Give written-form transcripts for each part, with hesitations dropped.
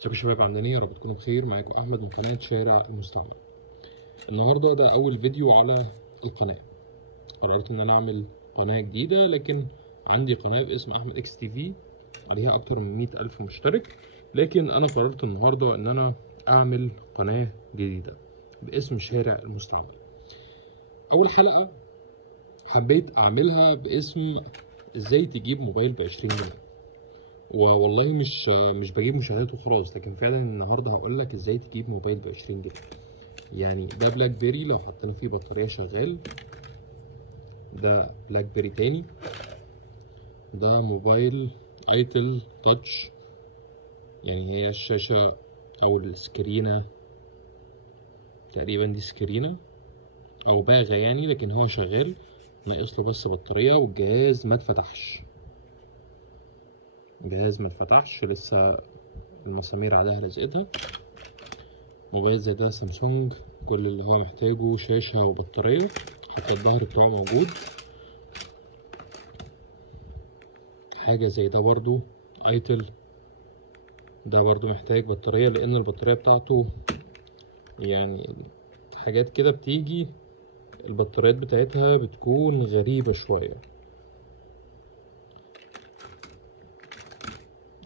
ازيكم يا شباب، عاملين ايه؟ يا رب تكونوا بخير. معاكم احمد من قناه شارع المستعمل. النهارده ده اول فيديو على القناه. قررت ان انا اعمل قناه جديده، لكن عندي قناه باسم احمد اكس تي في عليها اكتر من 100,000 مشترك. لكن انا قررت النهارده ان انا اعمل قناه جديده باسم شارع المستعمل. اول حلقه حبيت اعملها باسم ازاي تجيب موبايل ب20 جنيه. والله مش بجيب مشاهدات وخلاص، لكن فعلا النهارده هقول لك ازاي تجيب موبايل ب20 جنيه. يعني ده بلاك بيري لو حطينا فيه بطاريه شغال، ده بلاك بيري تاني، ده موبايل ايتل تاتش. يعني هي الشاشه او السكرينه تقريبا دي سكرينه او باغه يعني، لكن هو شغال، ناقص له بس بطاريه. والجهاز ما اتفتحش، الجهاز ما اتفتحش لسه، المسامير عليها لزقتها. موبايل زي ده سامسونج، كل اللي هو محتاجه شاشة وبطارية، حتى الظهر بتاعه موجود. حاجة زي ده برضو ايتل، ده برضو محتاج بطارية، لان البطارية بتاعته يعني حاجات كده بتيجي، البطاريات بتاعتها بتكون غريبة شوية.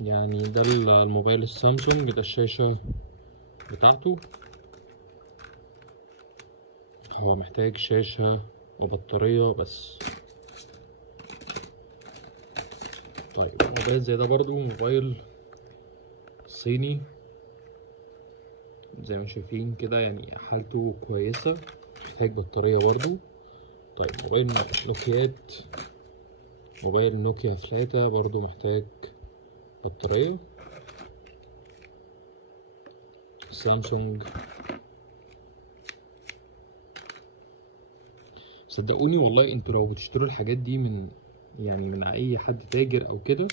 يعني ده الموبايل السامسونج، ده الشاشة بتاعته، هو محتاج شاشة وبطارية بس. طيب موبايل زي ده برضو موبايل صيني زي ما شايفين كده، يعني حالته كويسة، محتاج بطارية برضو. طيب موبايل نوكيات، موبايل نوكيا فلاتة برضو محتاج بطارية. سامسونج، صدقوني والله انتوا لو بتشتروا الحاجات دي من اي حد تاجر او كده،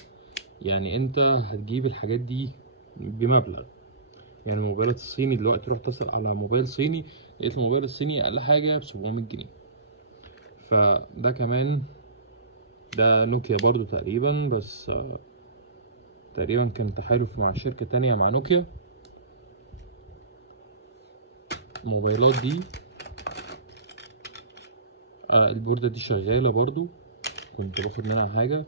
يعني انت هتجيب الحاجات دي بمبلغ. يعني الموبايلات الصيني دلوقتي، رحت اسال على موبايل صيني لقيت الموبايل الصيني اقل حاجه ب700 جنيه. فده كمان ده نوكيا برضو تقريبا، بس تقريبا كان تحالف مع شركة تانية مع نوكيا. الموبايلات دي البوردة دي شغالة برضو، كنت باخد منها حاجة.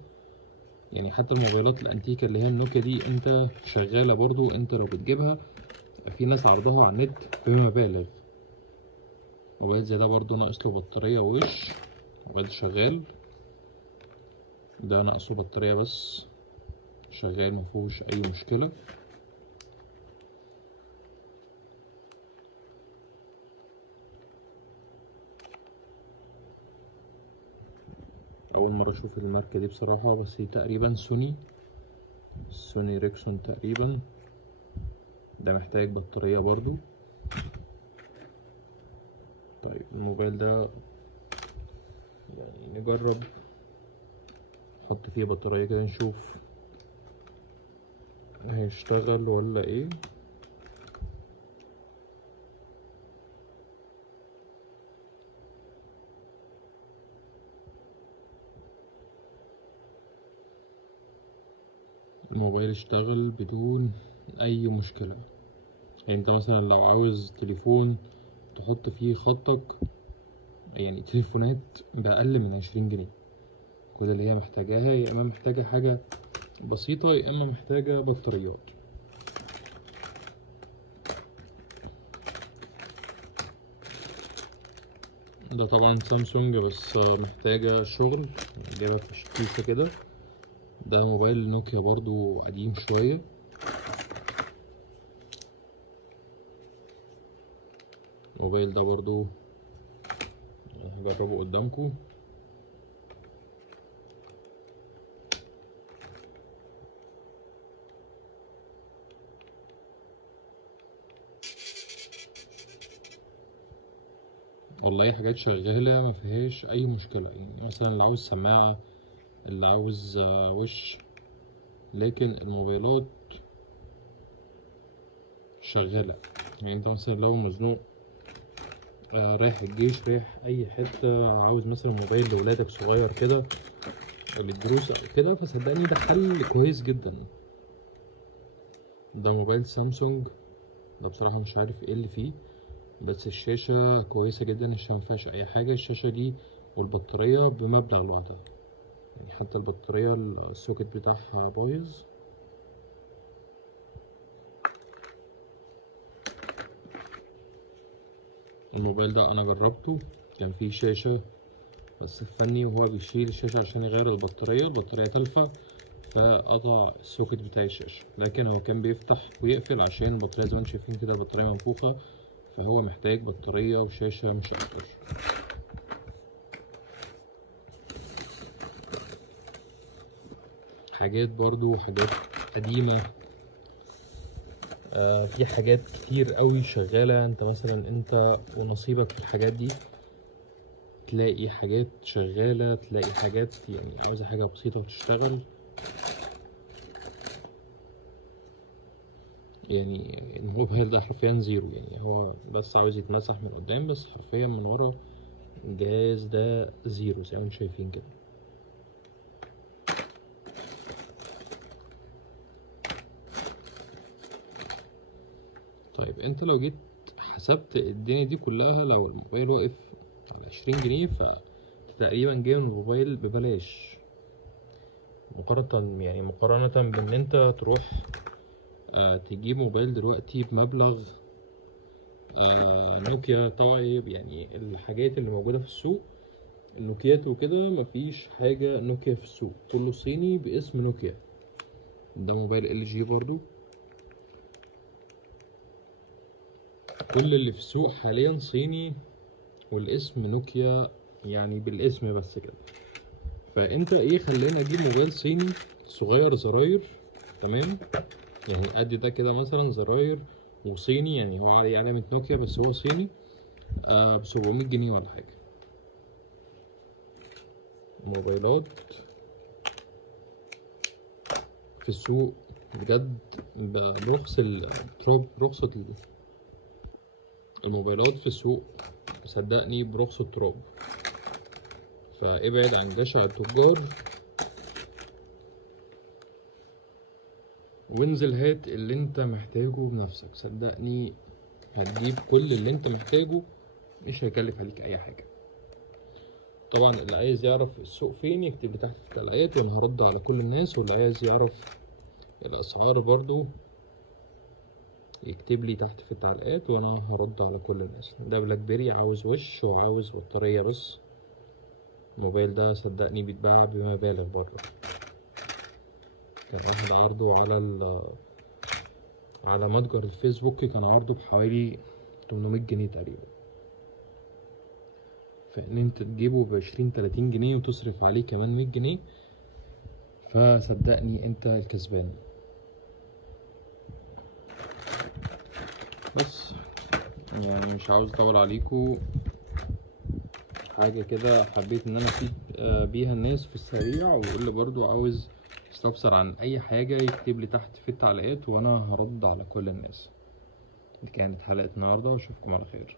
يعني حتى الموبايلات الانتيكة اللي هي النوكيا دي انت شغالة برضو، انت لو بتجيبها في ناس عرضها على النت بمبالغ. موبايل زي ده برضو ناقص له بطارية ووش، موبايل شغال، ده ناقصه بطارية بس شغال مفيهوش اي مشكلة. اول مرة اشوف الماركة دي بصراحة، بس هي تقريبا سوني ريكسون تقريبا. ده محتاج بطارية برضو. طيب الموبايل ده يعني نجرب نحط فيه بطارية كده نشوف هيشتغل ولا ايه. الموبايل اشتغل بدون اي مشكلة. يعني انت مثلا لو عاوز تليفون تحط فيه خطك، يعني تليفونات بأقل من 20 جنيه، كل اللي هي محتاجاها يا اما محتاجة حاجة بسيطة يا اما محتاجة بطاريات. ده طبعا سامسونج بس محتاجة شغل، جايبها في كيسة كده. ده موبايل نوكيا برضو قديم شوية. الموبايل ده برضو هجربه قدامكم. والله حاجات شغالة ما فيهاش اي مشكلة. يعني مثلا اللي عاوز سماعة، اللي عاوز وش، لكن الموبايلات شغالة. يعني انت مثلا لو مزنوق رايح الجيش، رايح اي حتة، عاوز مثلا موبايل لولادك صغير كده للدروس او كده، فصدقني ده حل كويس جدا. ده موبايل سامسونج، ده بصراحة مش عارف ايه اللي فيه، بس الشاشة كويسة جدا، الشاشة مفيهاش أي حاجة. الشاشة دي والبطارية بمبلغ لوحدها، يعني حتى البطارية السوكت بتاعها بايظ. الموبايل ده أنا جربته، كان فيه شاشة بس فني وهو بيشيل الشاشة عشان يغير البطارية تلفة فقطع السوكت بتاع الشاشة، لكن هو كان بيفتح ويقفل عشان البطارية زي ما انتم شايفين كده البطارية منفوخة، فهو محتاج بطارية وشاشة مش أكتر. حاجات برضو حاجات قديمة، في حاجات كتير قوي شغالة، انت مثلا انت ونصيبك في الحاجات دي، تلاقي حاجات شغالة، تلاقي حاجات يعني عاوزة حاجة بسيطة وتشتغل. يعني الموبايل ده حرفيا زيرو، يعني هو بس عاوز يتمسح من قدام، بس حرفيا من ورا الجهاز ده زيرو زي ما انتم شايفين كده. طيب انت لو جيت حسبت الدنيا دي كلها، لو الموبايل واقف على 20 جنيه فتقريبا جايب الموبايل ببلاش، مقارنة بان انت تروح تجيب موبايل دلوقتي بمبلغ نوكيا. طيب يعني الحاجات اللي موجودة في السوق النوكيات وكده، مفيش حاجة نوكيا في السوق، كله صيني باسم نوكيا. ده موبايل ال جي برضو، كل اللي في السوق حاليا صيني والاسم نوكيا، يعني بالاسم بس كده. فانت ايه خلينا اجيب موبايل صيني صغير زراير، تمام، يعني قد ده كده مثلا زراير وصيني، يعني هو عليه علامة نوكيا بس هو صيني، ب 700 جنيه ولا حاجة. موبايلات في السوق بجد برخص التراب، رخصة الموبايلات في السوق صدقني برخص التراب، فابعد عن جشع التجار وانزل هات اللي انت محتاجه بنفسك. صدقني هتجيب كل اللي انت محتاجه، مش هيكلف عليك اي حاجة. طبعا اللي عايز يعرف السوق فين يكتب لي تحت في التعليقات وانا هرد على كل الناس، واللي عايز يعرف الاسعار برضو يكتب لي تحت في التعليقات وانا هرد على كل الناس. ده بلاك بيري عاوز وش وعاوز بطارية بس. الموبايل ده صدقني بيتباع بمبالغ بره، كان واحد عرضه على متجر الفيسبوك كان عرضه بحوالي 800 جنيه تقريبا، فان انت تجيبه ب20-30 جنيه وتصرف عليه كمان 100 جنيه، فصدقني انت الكسبان. بس يعني مش عاوز اطول عليكم، حاجة كده حبيت ان انا افيد بيها الناس في السريع، واللي برضو عاوز يستفسر عن اي حاجة يكتب لي تحت في التعليقات وانا هرد على كل الناس. دي كانت حلقة النهاردة واشوفكم على خير.